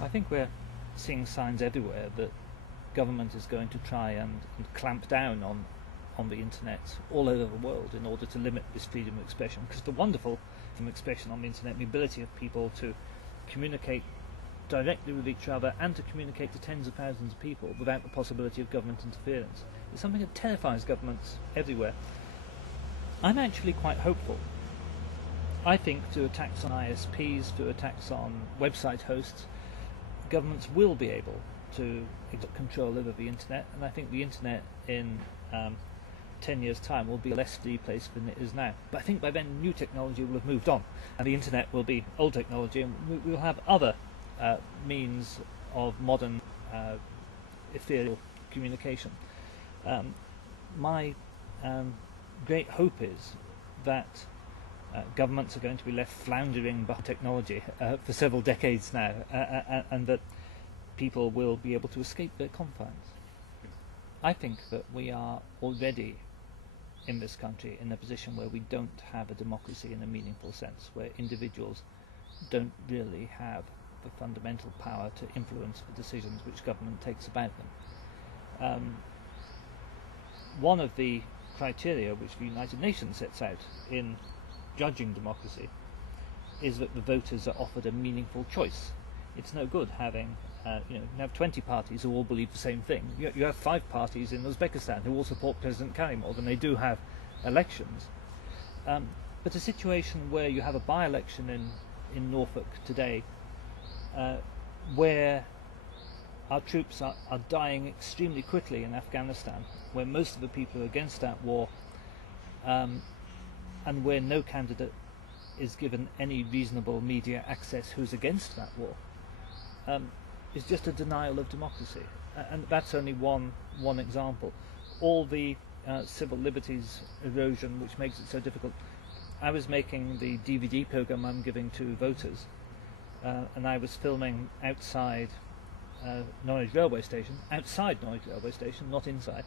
I think we're seeing signs everywhere that government is going to try and clamp down on the internet all over the world in order to limit this freedom of expression. Because the wonderful freedom of expression on the internet, the ability of people to communicate directly with each other and to communicate to tens of thousands of people without the possibility of government interference, is something that terrifies governments everywhere. I'm actually quite hopeful. I think through attacks on ISPs, through attacks on website hosts, governments will be able to exert control over the internet, and I think the internet in 10 years' time will be a less free place than it is now. But I think by then new technology will have moved on, and the internet will be old technology, and we will have other means of modern ethereal communication. My great hope is that governments are going to be left floundering by technology for several decades now, and that people will be able to escape their confines. I think that we are already in this country in a position where we don't have a democracy in a meaningful sense, where individuals don't really have the fundamental power to influence the decisions which government takes about them. One of the criteria which the United Nations sets out in judging democracy is that the voters are offered a meaningful choice. It's no good having you have 20 parties who all believe the same thing. You have 5 parties in Uzbekistan who all support President Karimov, and they do have elections. But a situation where you have a by-election in Norfolk today, where our troops are dying extremely quickly in Afghanistan, where most of the people are against that war, and where no candidate is given any reasonable media access who's against that war, is just a denial of democracy. And that's only one example. All the civil liberties erosion which makes it so difficult. I was making the DVD program I'm giving to voters, and I was filming outside Norwich railway station, not inside,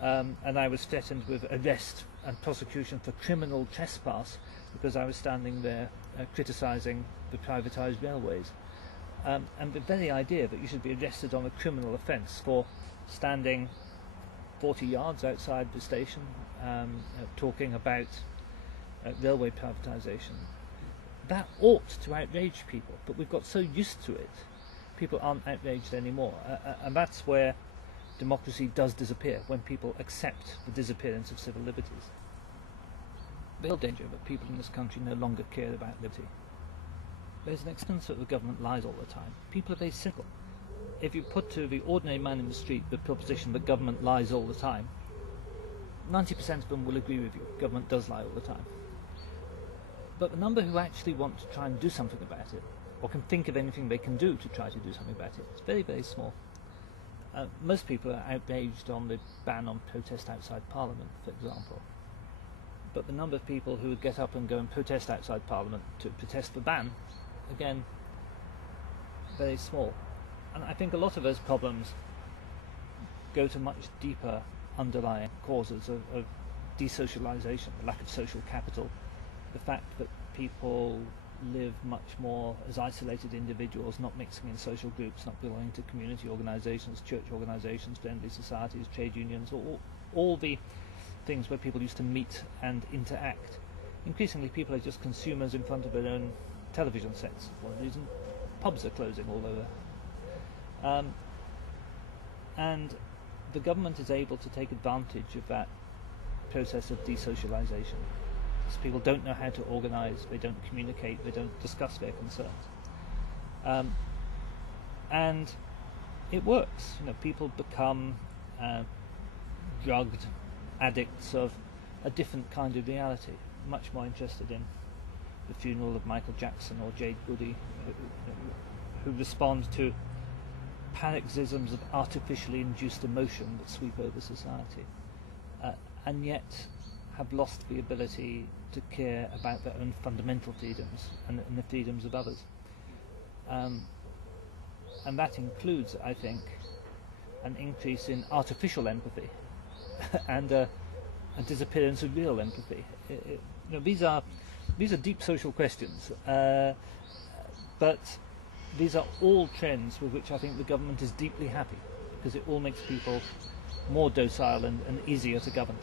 and I was threatened with arrest and prosecution for criminal trespass because I was standing there criticising the privatised railways. And the very idea that you should be arrested on a criminal offence for standing 40 yards outside the station talking about railway privatisation, that ought to outrage people, but we've got so used to it, people aren't outraged anymore, and that's where democracy does disappear, when people accept the disappearance of civil liberties. The real danger that people in this country no longer care about liberty. There's an extent that the government lies all the time. People are very simple. If you put to the ordinary man in the street the proposition that government lies all the time, 90% of them will agree with you. Government does lie all the time. But the number who actually want to try and do something about it, or can think of anything they can do to try to do something about it, is very, very small. Most people are outraged on the ban on protest outside Parliament, for example. But the number of people who would get up and go and protest outside Parliament to protest the ban, again, very small. And I think a lot of those problems go to much deeper underlying causes of desocialization, the lack of social capital, the fact that people live much more as isolated individuals, not mixing in social groups, not belonging to community organisations, church organisations, friendly societies, trade unions, all the things where people used to meet and interact. Increasingly people are just consumers in front of their own television sets. One reason pubs are closing all over. And the government is able to take advantage of that process of desocialisation. So people don't know how to organise, they don't communicate, they don't discuss their concerns. And it works. People become drugged addicts of a different kind of reality, much more interested in the funeral of Michael Jackson or Jade Goody, who respond to paroxysms of artificially induced emotion that sweep over society, and yet have lost the ability to care about their own fundamental freedoms and the freedoms of others. And that includes, I think, an increase in artificial empathy and a disappearance of real empathy. These are deep social questions, but these are all trends with which I think the government is deeply happy, because it all makes people more docile and easier to govern.